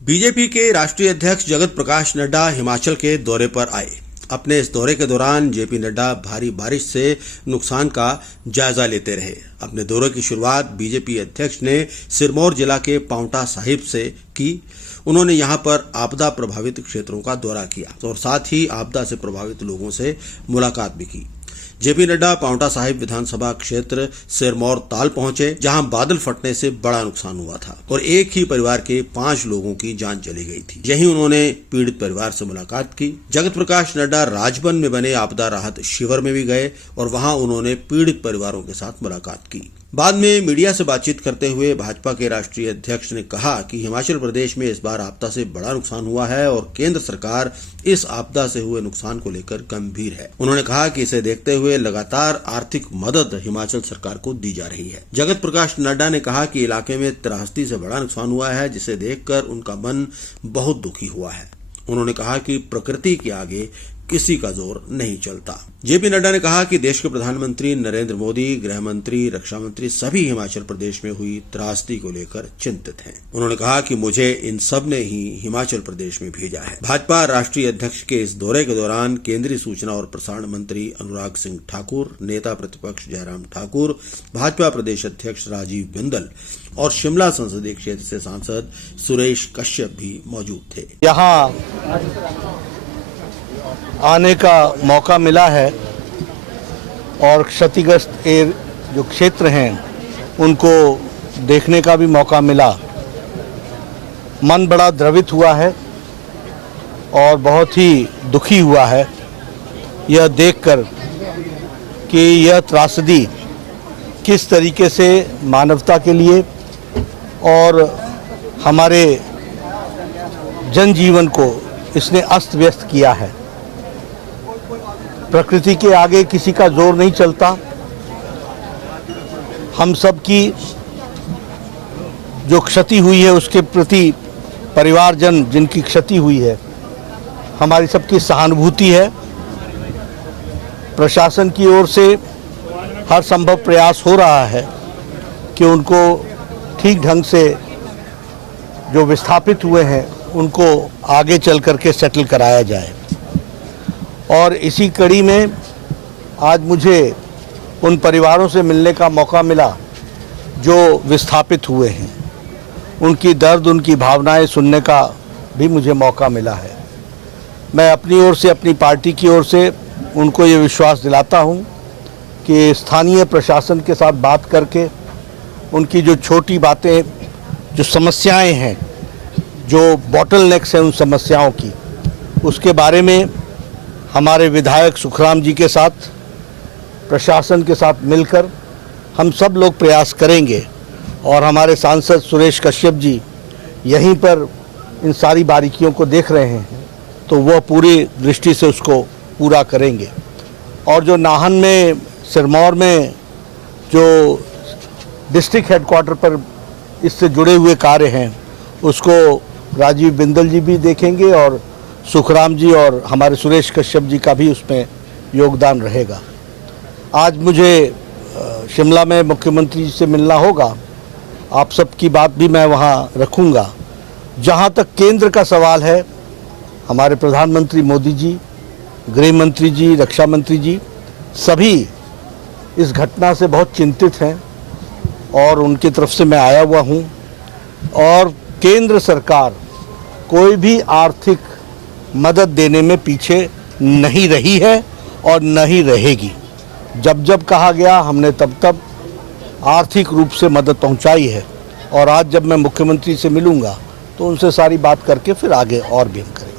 BJP के राष्ट्रीय अध्यक्ष जगत प्रकाश नड्डा हिमाचल के दौरे पर आए। अपने इस दौरे के दौरान जेपी नड्डा भारी बारिश से नुकसान का जायजा लेते रहे। अपने दौरे की शुरुआत बीजेपी अध्यक्ष ने सिरमौर जिला के पांवटा साहिब से की। उन्होंने यहां पर आपदा प्रभावित क्षेत्रों का दौरा किया और साथ ही आपदा से प्रभावित लोगों से मुलाकात भी की। जेपी नड्डा पांवटा साहिब विधानसभा क्षेत्र सिरमौर ताल पहुंचे, जहां बादल फटने से बड़ा नुकसान हुआ था और एक ही परिवार के 5 लोगों की जान चली गई थी। यहीं उन्होंने पीड़ित परिवार से मुलाकात की। जगत प्रकाश नड्डा राजबन में बने आपदा राहत शिविर में भी गए और वहां उन्होंने पीड़ित परिवारों के साथ मुलाकात की। बाद में मीडिया से बातचीत करते हुए भाजपा के राष्ट्रीय अध्यक्ष ने कहा कि हिमाचल प्रदेश में इस बार आपदा से बड़ा नुकसान हुआ है और केंद्र सरकार इस आपदा से हुए नुकसान को लेकर गंभीर है। उन्होंने कहा कि इसे देखते हुए लगातार आर्थिक मदद हिमाचल सरकार को दी जा रही है। जगत प्रकाश नड्डा ने कहा कि इलाके में त्रासदी से बड़ा नुकसान हुआ है, जिसे देखकर उनका मन बहुत दुखी हुआ है। उन्होंने कहा कि प्रकृति के आगे किसी का जोर नहीं चलता। जेपी नड्डा ने कहा कि देश के प्रधानमंत्री नरेंद्र मोदी, गृह मंत्री, रक्षा मंत्री सभी हिमाचल प्रदेश में हुई त्रासदी को लेकर चिंतित हैं। उन्होंने कहा कि मुझे इन सब ने ही हिमाचल प्रदेश में भेजा है। भाजपा राष्ट्रीय अध्यक्ष के इस दौरे के दौरान केंद्रीय सूचना और प्रसारण मंत्री अनुराग सिंह ठाकुर, नेता प्रतिपक्ष जयराम ठाकुर, भाजपा प्रदेश अध्यक्ष राजीव बिंदल और शिमला संसदीय क्षेत्र से सांसद सुरेश कश्यप भी मौजूद थे। यहाँ आने का मौका मिला है और क्षतिग्रस्त जो क्षेत्र हैं उनको देखने का भी मौका मिला। मन बड़ा द्रवित हुआ है और बहुत ही दुखी हुआ है यह देखकर कि यह त्रासदी किस तरीके से मानवता के लिए और हमारे जनजीवन को इसने अस्त व्यस्त किया है। प्रकृति के आगे किसी का जोर नहीं चलता। हम सब की जो क्षति हुई है उसके प्रति परिवारजन जिनकी क्षति हुई है, हमारी सबकी सहानुभूति है। प्रशासन की ओर से हर संभव प्रयास हो रहा है कि उनको ठीक ढंग से जो विस्थापित हुए हैं उनको आगे चल करके सेटल कराया जाए। और इसी कड़ी में आज मुझे उन परिवारों से मिलने का मौका मिला जो विस्थापित हुए हैं। उनकी दर्द, उनकी भावनाएं सुनने का भी मुझे मौका मिला है। मैं अपनी ओर से, अपनी पार्टी की ओर से उनको ये विश्वास दिलाता हूं कि स्थानीय प्रशासन के साथ बात करके उनकी जो छोटी बातें, जो समस्याएं हैं, जो बॉटलनेक्स हैं उन समस्याओं की, उसके बारे में हमारे विधायक सुखराम जी के साथ, प्रशासन के साथ मिलकर हम सब लोग प्रयास करेंगे और हमारे सांसद सुरेश कश्यप जी यहीं पर इन सारी बारीकियों को देख रहे हैं तो वह पूरी दृष्टि से उसको पूरा करेंगे। और जो नाहन में, सिरमौर में जो डिस्ट्रिक्ट हेडक्वार्टर पर इससे जुड़े हुए कार्य हैं उसको राजीव बिंदल जी भी देखेंगे और सुखराम जी और हमारे सुरेश कश्यप जी का भी उसमें योगदान रहेगा। आज मुझे शिमला में मुख्यमंत्री जी से मिलना होगा। आप सबकी बात भी मैं वहाँ रखूँगा। जहाँ तक केंद्र का सवाल है, हमारे प्रधानमंत्री मोदी जी, गृह मंत्री जी, रक्षा मंत्री जी सभी इस घटना से बहुत चिंतित हैं और उनकी तरफ से मैं आया हुआ हूँ। और केंद्र सरकार कोई भी आर्थिक मदद देने में पीछे नहीं रही है और नहीं रहेगी। जब जब कहा गया हमने तब तब आर्थिक रूप से मदद पहुंचाई है और आज जब मैं मुख्यमंत्री से मिलूंगा तो उनसे सारी बात करके फिर आगे और भी हम करेंगे।